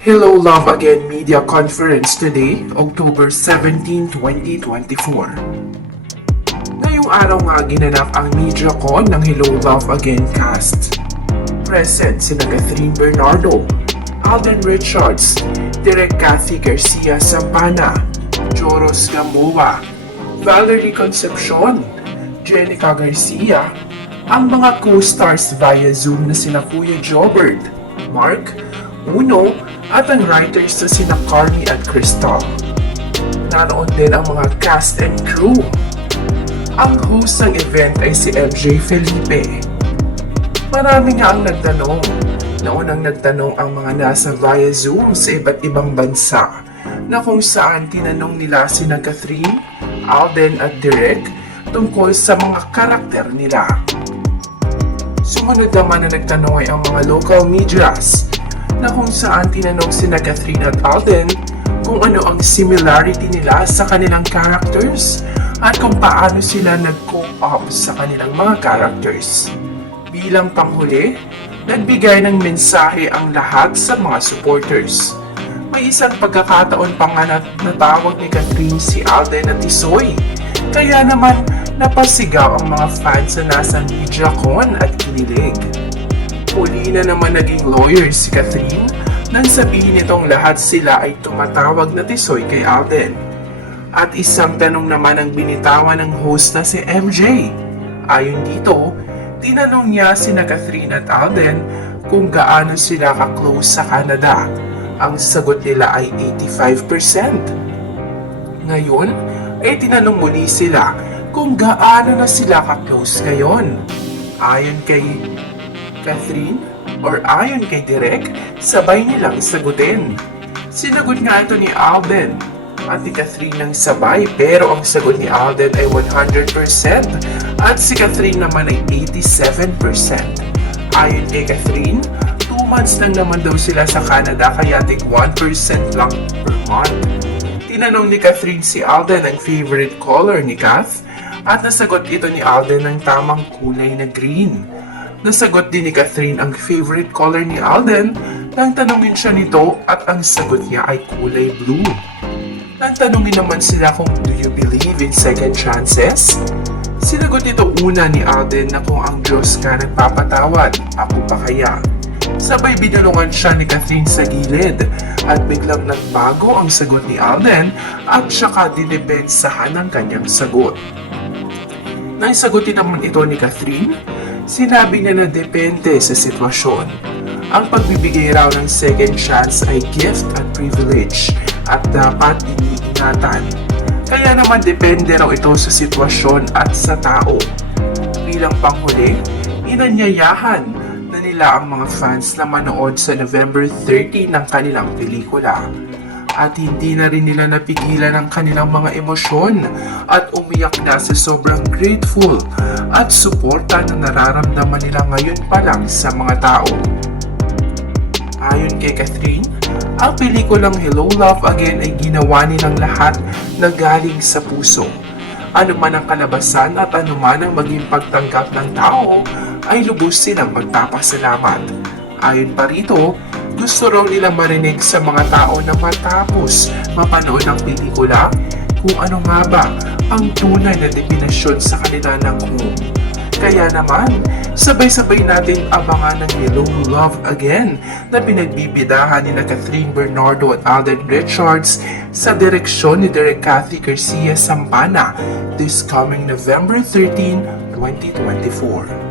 Hello Love Again Media Conference today, October 17, 2024. Ngayong araw nga ginanap ang MediaCon ng Hello Love Again cast. Present sina Catherine Bernardo, Alden Richards, Direk Cathy Garcia Sampana, Joros Gamboa, Valerie Concepcion, Jenica Garcia, ang mga co-stars via Zoom na sina Kuya Jobert, Mark, Uno, at ang writers na sina Carmi at Crystal. Naroon din ang mga cast and crew. Ang host ng event ay si MJ Felipe. Marami nga ang nagtanong. Naunang nagtanong ang mga nasa via Zoom sa iba't ibang bansa na kung saan tinanong nila sina Catherine, Alden at Direk tungkol sa mga karakter nila. Sumunod naman na nagtanong ay ang mga local medias na kung saan tinanong sina Catherine at Alden kung ano ang similarity nila sa kanilang characters at kung paano sila nag-cope up sa kanilang mga characters. Bilang panghuli, nagbigay ng mensahe ang lahat sa mga supporters. May isang pagkakataon pa nga natawag ni Catherine si Alden na Tisoy, kaya naman napasigaw ang mga fans na nasa MediaCon at kinilig. Huli na naman naging lawyer si Catherine nang sabihin nitong lahat sila ay tumatawag na Tisoy kay Alden. At isang tanong naman ang binitawan ng host na si MJ. Ayon dito, tinanong niya sina Catherine at Alden kung gaano sila ka-close sa Canada. Ang sagot nila ay 85%. Ngayon, ay tinanong muli sila kung gaano na sila ka-close ngayon. Ayon kay Catherine or ayon kay Direk, sabay nilang sagutin. Sinagot nga ito ni Alden at ni Catherine ng sabay, pero ang sagot ni Alden ay 100% at si Catherine naman ay 87%. Ayon kay Catherine, 2 months lang naman daw sila sa Canada kaya tig 1% lang per month. Tinanong ni Catherine si Alden ang favorite color ni Kath at nasagot ito ni Alden ng tamang kulay na green. Nasagot din ni Catherine ang favorite color ni Alden nang tanungin siya nito at ang sagot niya ay kulay blue. Nang tanungin naman sila kung do you believe in second chances? Sinagot nito una ni Alden na kung ang Diyos nga nagpapatawad, ako pa kaya? Sabay binulungan siya ni Catherine sa gilid at biglang nagbago ang sagot ni Alden at saka dinepensahan ang kanyang sagot. Nang sagutin naman ito ni Catherine, sinabi niya na depende sa sitwasyon. Ang pagbibigay raw ng second chance ay gift at privilege at dapat iniingatan. Kaya naman depende raw ito sa sitwasyon at sa tao. Bilang panghuli, inanyayahan na nila ang mga fans na manood sa November 30 ng kanilang pelikula. At hindi na rin nila napigilan ang kanilang mga emosyon at umiyak na sa sobrang grateful at suporta na nararamdaman nila ngayon pa lang sa mga tao. Ayon kay Catherine, ang pelikulang Hello Love Again ay ginawa nilang lahat na galing sa puso. Ano man ang kalabasan at ano man ang maging pagtanggap ng tao ay lubos silang magpapasalamat. Ayon pa rito, gusto raw nilang marinig sa mga tao na matapos mapanood ang pelikula kung ano nga ba ang tunay na definasyon sa kanila ng home. Kaya naman, sabay-sabay natin abangan ng Hello Love Again na pinagbibidahan ni Catherine Bernardo at Alden Richards sa direksyon ni Direk Cathy Garcia Sampana this coming November 13, 2024.